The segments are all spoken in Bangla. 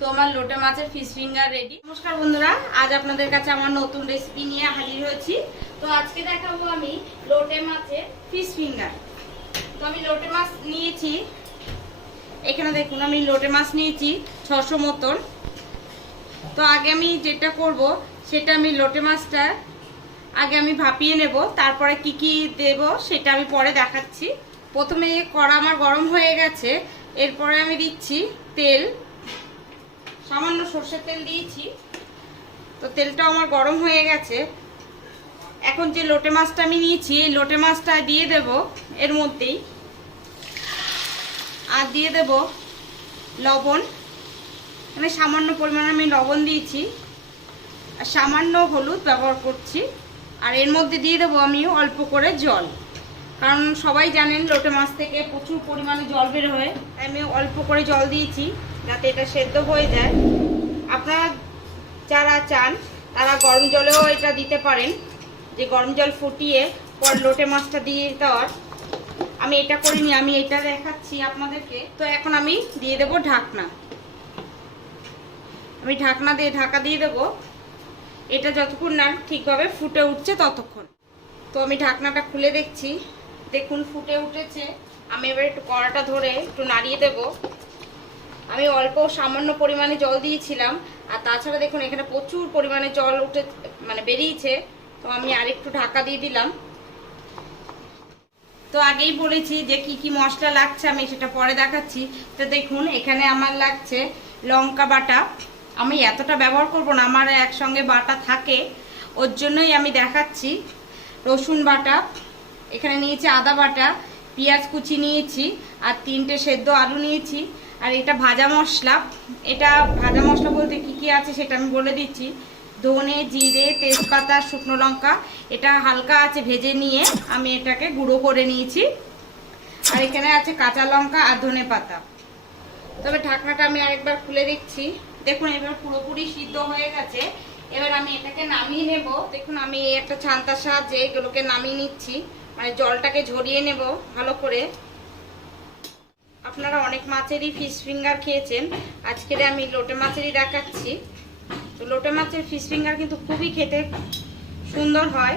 তো আমার লোটে মাছের ফিশ ফিঙ্গার রেডি। নমস্কার বন্ধুরা, আজ আপনাদের কাছে আমার নতুন রেসিপি নিয়ে হাজির হয়েছি। তো আজকে দেখাবো আমি লোটে মাছের ফিশ ফিঙ্গার। তো আমি লোটে মাছ নিয়েছি, এখানে দেখুন আমি লোটে মাছ নিয়েছি 600 মতন। তো আগে আমি যেটা করব সেটা আমি লোটে মাছটা আগে আমি ভাপিয়ে নেব, তারপরে কি কি দেব সেটা আমি পরে দেখাচ্ছি। প্রথমে কড়া আমার গরম হয়ে গেছে, এরপরে আমি দিচ্ছি তেল, সামান্য সর্ষের তেল দিয়েছি। তো তেলটা আমার গরম হয়ে গেছে। এখন যে লোটে মাছটা আমি নিয়েছি এই লোটে মাছটা দিয়ে দেব এর মধ্যেই, আর দিয়ে দেব লবণ। এখানে সামান্য পরিমাণে আমি লবণ দিয়েছি, আর সামান্য হলুদ ব্যবহার করছি। আর এর মধ্যে দিয়ে দেবো আমি অল্প করে জল, কারণ সবাই জানেন লোটে মাছ থেকে প্রচুর পরিমাণে জল বের হয়। আমি অল্প করে জল দিয়েছি যাতে এটা সেদ্ধ হয়ে যায়। আপনারা যারা চান তারা গরম জলেও এটা দিতে পারেন, যে গরম জল ফুটিয়ে পর লোটে মাছটা দিয়ে দেওয়ার। আমি এটা করিনি, আমি এটা দেখাচ্ছি আপনাদেরকে। তো এখন আমি দিয়ে দেব ঢাকনা। আমি ঢাকনা দিয়ে ঢাকা দিয়ে দেবো, এটা যতক্ষণ না ঠিকভাবে ফুটে উঠছে ততক্ষণ। তো আমি ঢাকনাটা খুলে দেখছি, দেখুন ফুটে উঠেছে। আমি এবার একটু কড়াটা ধরে একটু নাড়িয়ে দেব। আমি অল্প সামান্য পরিমাণে জল দিয়েছিলাম, আর তাছাড়া দেখুন এখানে প্রচুর পরিমাণে জল উঠে বেরিয়েছে। তো আমি আরেকটু ঢাকা দিয়ে দিলাম। তো আগেই বলেছি যে কি কি মশলা লাগছে, আমি সেটা পরে দেখাচ্ছি। তো দেখুন এখানে আমার লাগছে লঙ্কা বাটা। আমি এতটা ব্যবহার করব না, আমার একসঙ্গে বাটা থাকে, ওর জন্যই আমি দেখাচ্ছি। রসুন বাটা, এখানে নিয়েছি আদা বাটা, পেঁয়াজ কুচি নিয়েছি, আর 3টে সেদ্ধ আলু নিয়েছি। আর এটা ভাজা মশলা। এটা ভাজা মশলা বলতে কি কি আছে সেটা আমি বলে দিচ্ছি। ধনে, জিরে, তেজপাতা, শুকনো লঙ্কা, এটা হালকা আছে ভেজে নিয়ে আমি এটাকে গুঁড়ো করে নিয়েছি। আর এখানে আছে কাঁচা লঙ্কা আর ধনে পাতা। তবে ঢাকনাটা আমি আরেকবার খুলে দেখছি, দেখুন এবার পুরোপুরি সিদ্ধ হয়ে গেছে। এবার আমি এটাকে নামিয়ে নেব। দেখুন আমি একটা ছান্তার সাহায্যে এগুলোকে নামিয়ে নিচ্ছি, মানে জলটাকে ঝরিয়ে নেব ভালো করে। আপনারা অনেক মাছেরই ফিশ ফিঙ্গার খেয়েছেন, আজকে আমি লোটে মাছেরই দেখাচ্ছি। তো লোটে মাছের ফিশ ফিঙ্গার কিন্তু খুবই খেতে সুন্দর হয়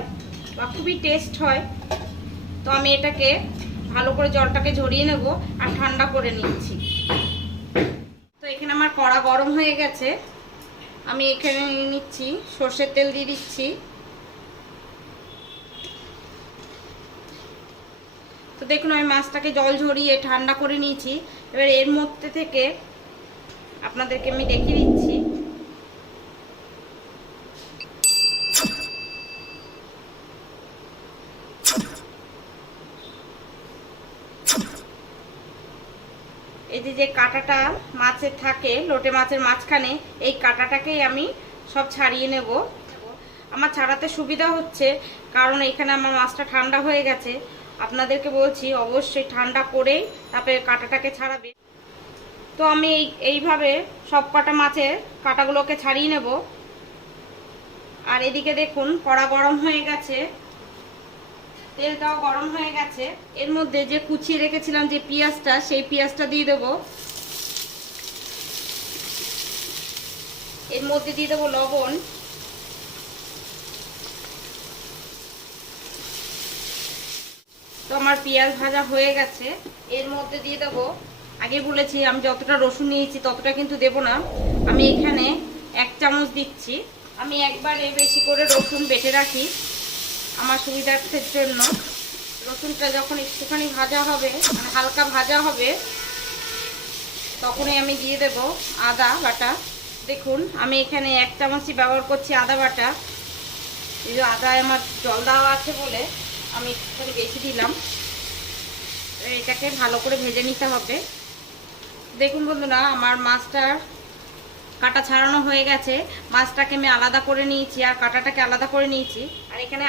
বা খুবই টেস্ট হয়। তো আমি এটাকে ভালো করে জলটাকে ঝরিয়ে নেব আর ঠান্ডা করে নিচ্ছি। তো এখানে আমার কড়া গরম হয়ে গেছে, আমি এখানে নিচ্ছি সর্ষের তেল দিয়ে দিচ্ছি। তো দেখুন আমি মাছটাকে জল ঝরিয়ে ঠান্ডা করে নিয়েছি। এবার এর মধ্যে থেকে আপনাদেরকে আমি দেখিয়ে দিচ্ছি। এই যে কাঁটাটা মাছের থাকে লোটে মাছের মাঝখানে, এই কাঁটাটাকেই আমি সব ছাড়িয়ে নেব। আমার ছাড়াতে সুবিধা হচ্ছে কারণ এখানে আমার মাছটা ঠান্ডা হয়ে গেছে। আপনাদেরকে বলছি অবশ্যই ঠান্ডা করেই তারপরে কাঁটাটাকে ছাড়াবে। তো আমি এইভাবে সব কটা মাছের কাঁটাগুলোকে ছাড়িয়ে নেব। আর এদিকে দেখুন কড়া গরম হয়ে গেছে, তেলটাও গরম হয়ে গেছে। এর মধ্যে যে কুচিয়ে রেখেছিলাম যে পেঁয়াজটা, সেই পেঁয়াজটা দিয়ে দেবো। এর মধ্যে দিয়ে দেবো লবণ। তো আমার পেঁয়াজ ভাজা হয়ে গেছে, এর মধ্যে দিয়ে দেবো, আগে বলেছি আমি যতটা রসুন নিয়েছি ততটা কিন্তু দেব না, আমি এখানে 1 চামচ দিচ্ছি। আমি একবারে বেশি করে রসুন বেটে রাখি আমার সুবিধার্থের জন্য। রসুনটা যখন একটুখানি ভাজা হবে, মানে হালকা ভাজা হবে, তখনই আমি দিয়ে দেব আদা বাটা। দেখুন আমি এখানে 1 চামচই ব্যবহার করছি আদা বাটা। এই যে আদা আমার জল দেওয়া আছে বলে আমি একটুখানি বেশি দিলাম। এটাকে ভালো করে ভেজে নিতে হবে। দেখুন বন্ধুরা আমার মাছটার কাটা ছাড়ানো হয়ে গেছে, মাছটাকে আমি আলাদা করে নিয়েছি আর কাঁটাটাকে আলাদা করে নিয়েছি। আর এখানে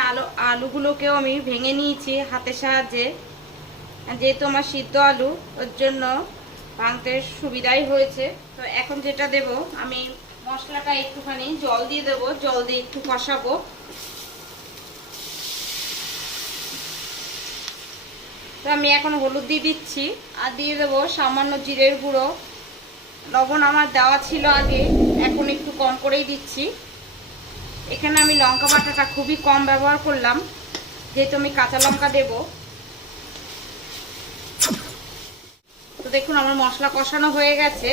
আলুগুলোকেও আমি ভেঙে নিয়েছি হাতের সাহায্যে, যেহেতু আমার সিদ্ধ আলু ওর জন্য ভাঙতে সুবিধাই হয়েছে। তো এখন যেটা দেব, আমি মশলাটা একটুখানি জল দিয়ে দেব, জল দিয়ে একটু কষাবো। তো আমি এখন হলুদ দিয়ে দিচ্ছি, আর দিয়ে দেবো সামান্য জিরের গুঁড়ো, লবণ আমার দেওয়া ছিল আগে, এখন একটু কম করেই দিচ্ছি। এখানে আমি লঙ্কা বাটাটা খুবই কম ব্যবহার করলাম, যেহেতু আমি কাঁচা লঙ্কা দেব। তো দেখুন আমার মশলা কষানো হয়ে গেছে।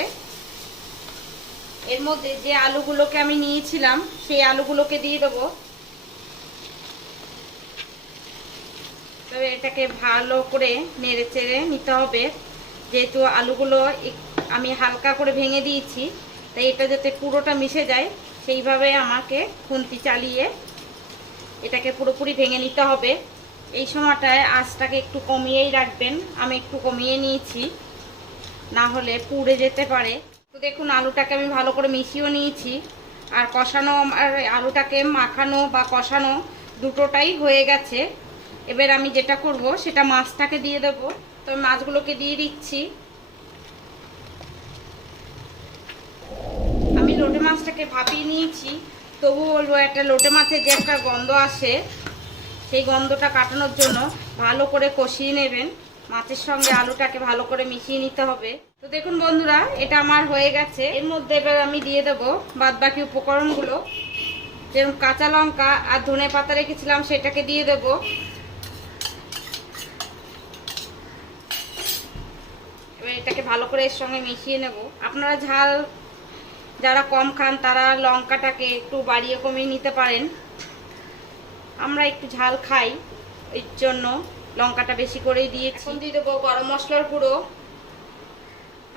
এর মধ্যে যে আলুগুলোকে আমি নিয়েছিলাম সেই আলুগুলোকে দিয়ে দেবো। তবে এটাকে ভালো করে নেড়ে চেড়ে নিতে হবে, যেহেতু আলুগুলো আমি হালকা করে ভেঙে দিয়েছি, তাই এটা যাতে পুরোটা মিশে যায় সেইভাবে আমাকে খুন্তি চালিয়ে এটাকে পুরোপুরি ভেঙে নিতে হবে। এই সময়টায় আঁচটাকে একটু কমিয়েই রাখবেন, আমি একটু কমিয়ে নিয়েছি, না হলে পুড়ে যেতে পারে। তো দেখুন আলুটাকে আমি ভালো করে মিশিয়েও নিয়েছি, আর কষানো আর আলুটাকে মাখানো বা কষানো দুটোটাই হয়ে গেছে। এবার আমি যেটা করব সেটা মাছটাকে দিয়ে দেবো। তো আমি মাছগুলোকে দিয়ে দিচ্ছি। আমি লোটে মাছটাকে ভাপিয়ে নিয়েছি, তবু বলবো একটা লোটে মাছের যে একটা গন্ধ আসে, সেই গন্ধটা কাটানোর জন্য ভালো করে কষিয়ে নেবেন। মাছের সঙ্গে আলুটাকে ভালো করে মিশিয়ে নিতে হবে। তো দেখুন বন্ধুরা, এটা আমার হয়ে গেছে। এর মধ্যে এবার আমি দিয়ে দেবো বাদ বাকি উপকরণগুলো, যেরকম কাঁচা লঙ্কা আর ধনে পাতা রেখেছিলাম সেটাকে দিয়ে দেবো। এবার এটাকে ভালো করে এর সঙ্গে মিশিয়ে নেব। আপনারা ঝাল যারা কম খান তারা লঙ্কাটাকে একটু বাড়িয়ে কমিয়ে নিতে পারেন। আমরা একটু ঝাল খাই, এর জন্য লঙ্কাটা বেশি করেই দিয়েছি। এখন দিয়ে দেবো গরম মশলার গুঁড়ো,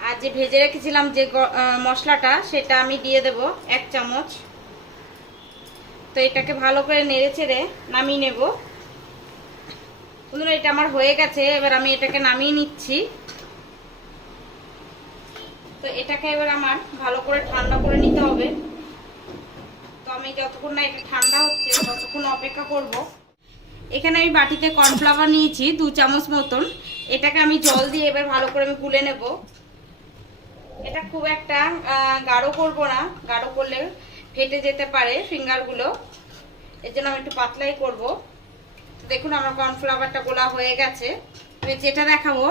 আর যে ভেজে রেখেছিলাম যে মশলাটা সেটা আমি দিয়ে দেব 1 চামচ। তো এটাকে ভালো করে নেড়ে চেড়ে নামিয়ে নেব। বন্ধুরা এটা আমার হয়ে গেছে, এবার আমি এটাকে নামিয়ে নিচ্ছি। তো এটাকে এবার আমার ভালো করে ঠান্ডা করে নিতে হবে। তো আমি যতক্ষণ না এটা ঠান্ডা হচ্ছে ততক্ষণ অপেক্ষা করব। এখানে আমি বাটিতে কর্নফ্লাওয়ার নিয়েছি 2 চামচ মতন। এটাকে আমি জল দিয়ে এবার ভালো করে আমি গুলে নেব। এটা খুব একটা গাঢ় করব না, গাঢ় করলে ফেটে যেতে পারে ফিঙ্গারগুলো, এর জন্য আমি একটু পাতলাই করব। তো দেখুন আমার কর্নফ্লাওয়ারটা গোলা হয়ে গেছে। যেটা দেখাবো,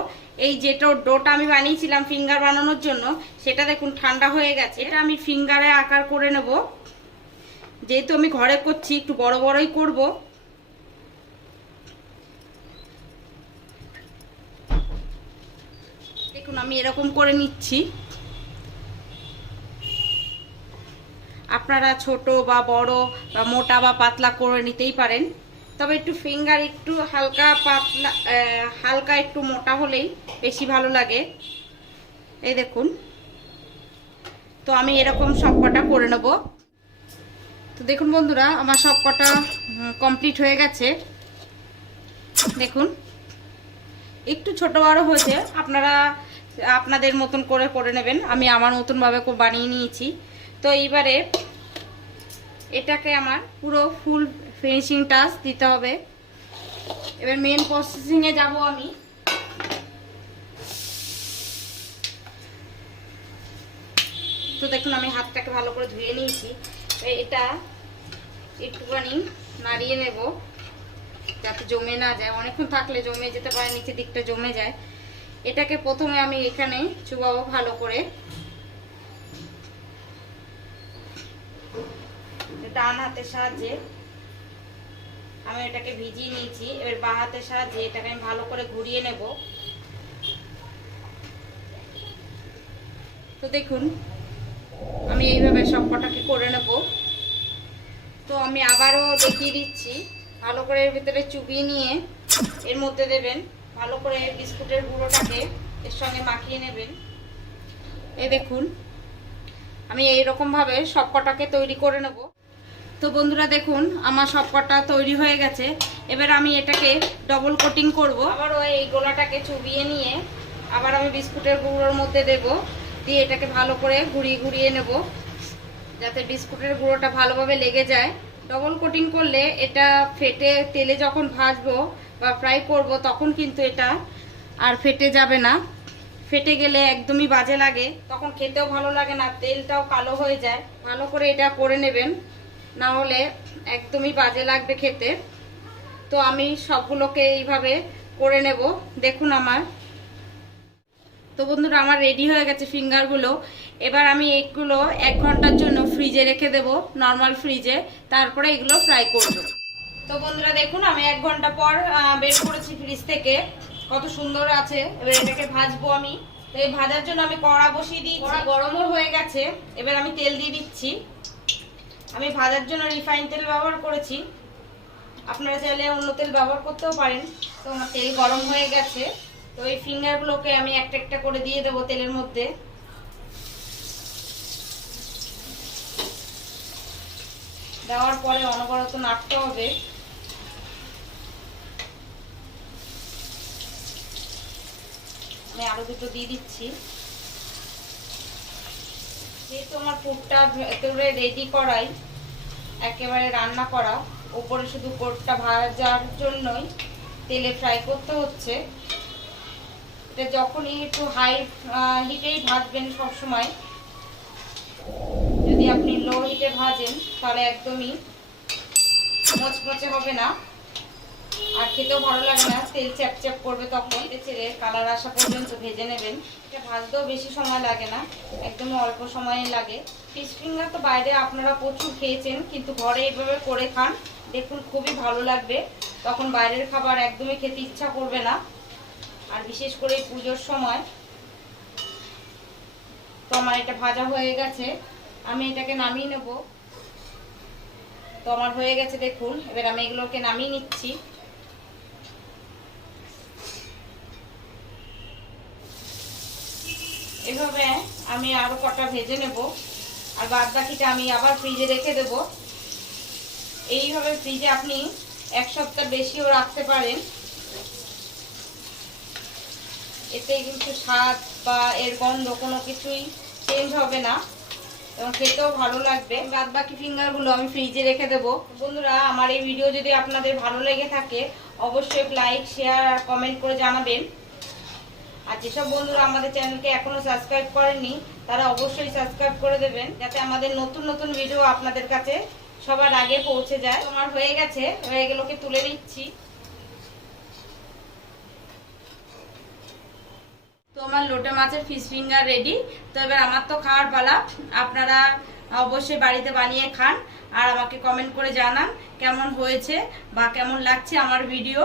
এই যেটা ডোটা আমি বানিয়েছিলাম ফিঙ্গার বানানোর জন্য, সেটা দেখুন ঠান্ডা হয়ে গেছে। এটা আমি ফিঙ্গারে আকার করে নেব, যেহেতু আমি ঘরে করছি একটু বড় বড়ই করব। দেখুন আমি এরকম করে নিচ্ছি। আপনারা ছোট বা বড় বা মোটা বা পাতলা করে নিতেই পারেন, তবে একটু ফিঙ্গার একটু হালকা পাতলা হালকা একটু মোটা হলেই বেশি ভালো লাগে। এই দেখুন, তো আমি এরকম সবকটা করে নেব। তো দেখুন বন্ধুরা আমার সবকটা কমপ্লিট হয়ে গেছে। দেখুন একটু ছোট বড় হয়েছে, আপনারা আপনাদের মতন করে করে নেবেন। আমি আমার মতন ভাবে বানিয়ে নিয়েছি। তো এইবারে এটাকে আমার পুরো ফুল ফিনিশিং টাচ দিতে হবে। এবার মেন প্রসেসিংয়ে যাব আমি। তো দেখুন আমি হাতটাকে ভালো করে ধুয়ে নিয়েছি। এটা একটুখানি নাড়িয়ে নেব যাতে জমে না যায়, অনেকক্ষণ থাকলে জমে যেতে পারে, নিচের দিকটা জমে যায়। এটাকে প্রথমে আমি এখানে চুবাবো ভালো করে। ডান হাতের সাহায্যে আমি এটাকে ভিজিয়ে নিয়েছি, এবার বাঁ হাতের সাহায্যে এটাকে আমি ভালো করে ঘুরিয়ে নেব। তো দেখুন আমি এইভাবে সবকটাকে করে নেব। তো আমি আবারও দেখিয়ে দিচ্ছি, ভালো করে এর ভিতরে চুবিয়ে নিয়ে এর মধ্যে দেবেন, ভালো করে বিস্কুটের গুঁড়োটাকে এর সঙ্গে মাখিয়ে নেবেন। এই দেখুন আমি এইরকম ভাবে সবকটাকে তৈরি করে নেব। তো বন্ধুরা দেখুন আমার সবকটা তৈরি হয়ে গেছে। এবার আমি এটাকে ডবল কোটিং করব। আবারও এই গোলাটাকে চুবিয়ে নিয়ে আবার আমি বিস্কুটের গুঁড়োর মধ্যে দেব, দিয়ে এটাকে ভালো করে ঘুরিয়ে ঘুরিয়ে নেব যাতে বিস্কুটের গুঁড়োটা ভালোভাবে লেগে যায়। ডবল কোটিং করলে এটা ফেটে তেলে যখন ভাজবো বা ফ্রাই করব তখন কিন্তু এটা আর ফেটে যাবে না। ফেটে গেলে একদমই বাজে লাগে, তখন খেতেও ভালো লাগে না, তেলটাও কালো হয়ে যায়। ভালো করে এটা করে নেবেন, না হলে একদমই বাজে লাগবে খেতে। তো আমি সবগুলোকে এইভাবে করে নেব। দেখুন আমার তো বন্ধুরা আমার রেডি হয়ে গেছে ফিঙ্গারগুলো। এবার আমি এগুলো 1 ঘন্টার জন্য ফ্রিজে রেখে দেব, নর্মাল ফ্রিজে, তারপরে এগুলো ফ্রাই করব। তো বন্ধুরা দেখুন আমি 1 ঘন্টা পর বের করেছি ফ্রিজ থেকে, কত সুন্দর আছে। এবার এটাকে ভাজবো আমি। তো এই ভাজার জন্য আমি কড়া বসিয়ে দিয়েছি, কড়া গরমও হয়ে গেছে। এবার আমি তেল দিয়ে দিচ্ছি। আমি ভাজার জন্য রিফাইন তেল ব্যবহার করেছি, আপনারা চাইলে অন্য তেল ব্যবহার করতেও পারেন। তো আমার তেল গরম হয়ে গেছে। তো এই ফিঙ্গারগুলোকে আমি একটা একটা করে দিয়ে দেবো তেলের মধ্যে। দেওয়ার পরে অনবরত নাড়তে হবে। আমি আরো দুটো দিয়ে দিচ্ছি। যেহেতু আমার পুরটা ভেতরে রেডি করাই, একেবারে রান্না করা, উপরে শুধু কোটটা ভাজার জন্যই তেলে ফ্রাই করতে হচ্ছে। এটা যখনই একটু হাই হিটেই ভাজবেন সবসময়। যদি আপনি লো হিটে ভাজেন তাহলে একদমই মচমচে হবে না, আর খেতেও ভালো লাগে না, তেল চ্যাপচ্যাপ করবে। তখন ছেড়ে কালার আসা পর্যন্ত ভেজে নেবেন। এটা ভাজতেও বেশি সময় লাগে না, একদমই অল্প সময়ে লাগে। ফিশ ফিঙ্গার তো বাইরে আপনারা প্রচুর খেয়েছেন, কিন্তু ঘরে এইভাবে করে খান, দেখুন খুবই ভালো লাগবে। তখন বাইরের খাবার একদমই খেতে ইচ্ছা করবে না, আর বিশেষ করে পুজোর সময়। তো আমার এটা ভাজা হয়ে গেছে, আমি এটাকে নামিয়ে নেব। তো আমার হয়ে গেছে দেখুন। এবার আমি এগুলোকে নামিয়ে নিচ্ছি। এভাবে আমি আরো কটা ভেজে নেব, আর বাদ বাকিটা আমি আবার ফ্রিজে রেখে দেব। এইভাবে ফ্রিজে আপনি 1 সপ্তাহ বেশিও রাখতে পারেন। এতে কিন্তু স্বাদ বা এর গন্ধ কোনো কিছুই চেঞ্জ হবে না, এবং খেতেও ভালো লাগবে। বাদ বাকি ফিঙ্গারগুলো আমি ফ্রিজে রেখে দেবো। বন্ধুরা আমার এই ভিডিও যদি আপনাদের ভালো লেগে থাকে অবশ্যই লাইক, শেয়ার আর কমেন্ট করে জানাবেন। আর যেসব বন্ধুরা আমাদের চ্যানেলকে এখনো সাবস্ক্রাইব করেননি তারা অবশ্যই সাবস্ক্রাইব করে দেবেন, যাতে আমাদের নতুন নতুন ভিডিও আপনাদের কাছে সবার আগে পৌঁছে যায়। আমার হয়ে গেছে, এগুলোকে তুলে নিচ্ছি। তো আমার লোটে মাছের ফিশ ফিঙ্গার রেডি। তো এবার আমার তো খাওয়ার পালা। আপনারা অবশ্যই বাড়িতে বানিয়ে খান, আর আমাকে কমেন্ট করে জানান কেমন হয়েছে বা কেমন লাগছে আমার ভিডিও।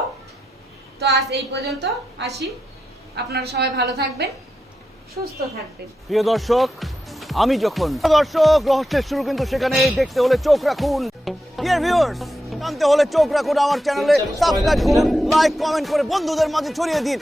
তো আজ এই পর্যন্ত, আসি। আপনারা সবাই ভালো থাকবেন, সুস্থ থাকবেন। প্রিয় দর্শক, আমি যখন দর্শক রহস্যের শুরু কিন্তু সেখানে দেখতে হলে চোখ রাখুন। ডিয়ার ভিউয়ার্স, জানতে হলে চোখ রাখুন আমার চ্যানেলে, সাবস্ক্রাইব করুন, লাইক কমেন্ট করে বন্ধুদের মাঝে ছড়িয়ে দিন।